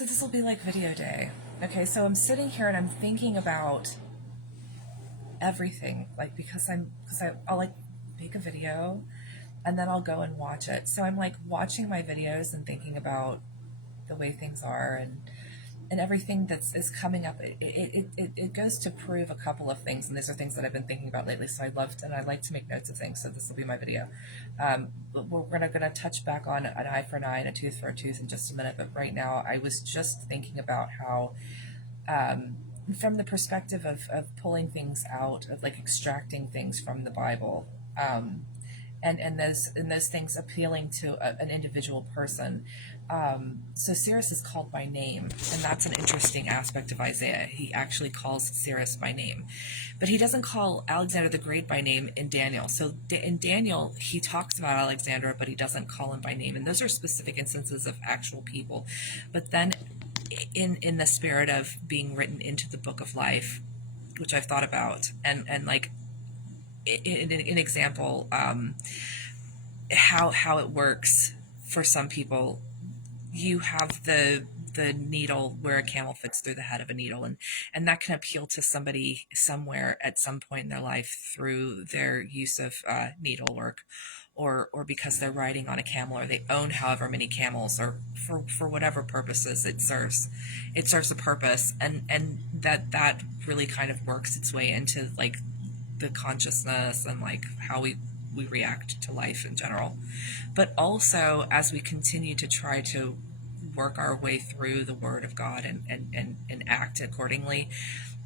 So this will be like video day. Okay, so I'm sitting here and I'm thinking about everything, like I'll like make a video and then I'll go and watch it. So I'm like watching my videos and thinking about the way things are and everything that's is coming up. It goes to prove a couple of things, and these are things that I've been thinking about lately. So I like to make notes of things. So this will be my video. But we're gonna touch back on an eye for an eye and a tooth for a tooth in just a minute. But right now, I was just thinking about how, um, from the perspective of pulling things out, of like extracting things from the Bible. And those things appealing to an individual person. So Cyrus is called by name, and that's an interesting aspect of Isaiah. He actually calls Cyrus by name, but he doesn't call Alexander the Great by name in Daniel. So in Daniel, he talks about Alexander, but he doesn't call him by name, and those are specific instances of actual people. But then, in the spirit of being written into the book of life, which I've thought about, and like an example, how it works for some people. You have the needle where a camel fits through the head of a needle, and that can appeal to somebody somewhere at some point in their life through their use of needlework, or because they're riding on a camel, or they own however many camels, or for whatever purposes it serves a purpose, and that really kind of works its way into like the consciousness and like how we react to life in general. But also, as we continue to try to work our way through the Word of God and act accordingly,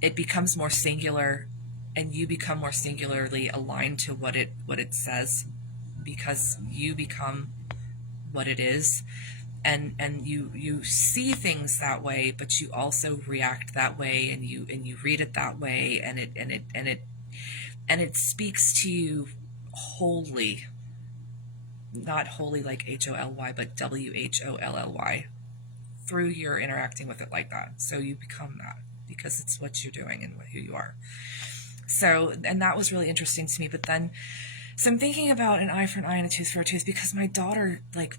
it becomes more singular, and you become more singularly aligned to what it says, because you become what it is, and you see things that way, but you also react that way, and you read it that way, and it speaks to you wholly, not wholly like HOLY, but WHOLLY, through your interacting with it like that. So you become that because it's what you're doing and who you are. So, and that was really interesting to me. But then, so I'm thinking about an eye for an eye and a tooth for a tooth, because my daughter like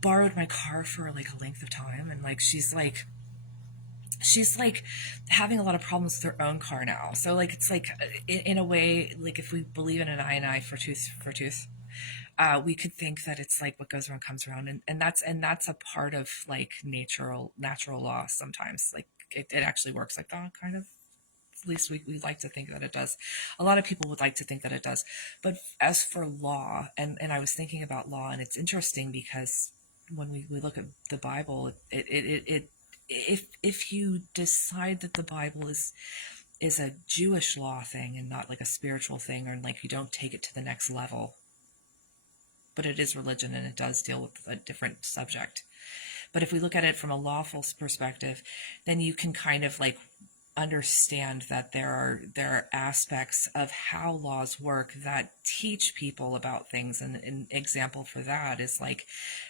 borrowed my car for like a length of time, and like she's having a lot of problems with her own car now. So like it's like in a way, like if we believe in an eye and eye for tooth, we could think that it's like what goes around comes around, and that's a part of like natural law. Sometimes like it actually works like that, kind of. At least we like to think that it does. A lot of people would like to think that it does. But as for law, and I was thinking about law, and it's interesting because when we look at the Bible, if you decide that the Bible is a Jewish law thing and not like a spiritual thing, or like you don't take it to the next level, but it is religion and it does deal with a different subject. But if we look at it from a lawful perspective, then you can kind of like understand that there are aspects of how laws work that teach people about things. And an example for that is like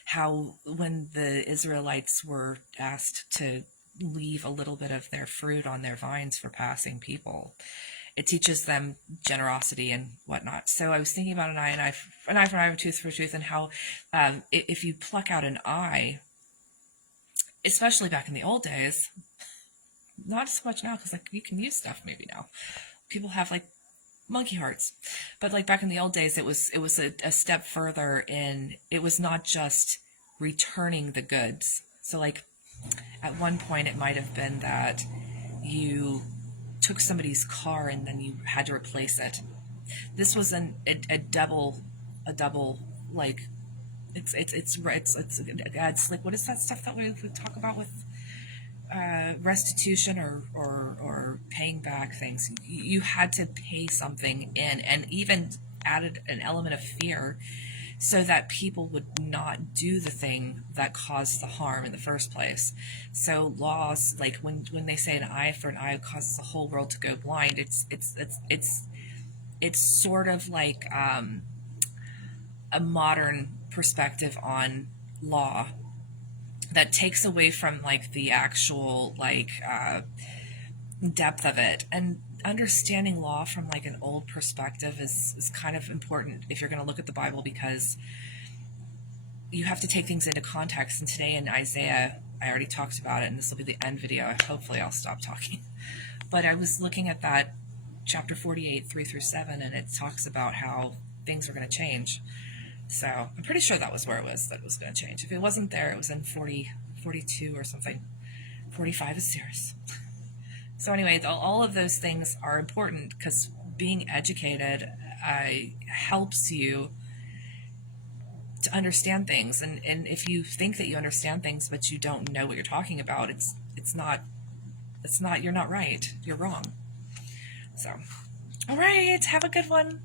how when the Israelites were asked to leave a little bit of their fruit on their vines for passing people, it teaches them generosity and whatnot. So I was thinking about an eye for an eye, a tooth for a tooth, and how if you pluck out an eye, especially back in the old days, not so much now, because like you can use stuff maybe now. People have like monkey hearts, but like back in the old days, it was a step further in. It was not just returning the goods. So like at one point, it might have been that you took somebody's car and then you had to replace it. This was a double like it adds like, what is that stuff that we talk about with restitution or paying back things? You had to pay something in, and even added an element of fear so that people would not do the thing that caused the harm in the first place. So laws, like when they say an eye for an eye causes the whole world to go blind, it's sort of like a modern perspective on law that takes away from like the actual like depth of it. And understanding law from like an old perspective is kind of important if you're going to look at the Bible, because you have to take things into context. And today in Isaiah, I already talked about it, and this will be the end video. Hopefully I'll stop talking. But I was looking at that chapter 48, 3 through 7, and it talks about how things are going to change. So I'm pretty sure that was where it was that it was going to change. If it wasn't there, it was in 42 or something. 45 is serious. So anyway, all of those things are important because being educated helps you to understand things. And if you think that you understand things but you don't know what you're talking about, it's not you're not right. You're wrong. So, all right, have a good one.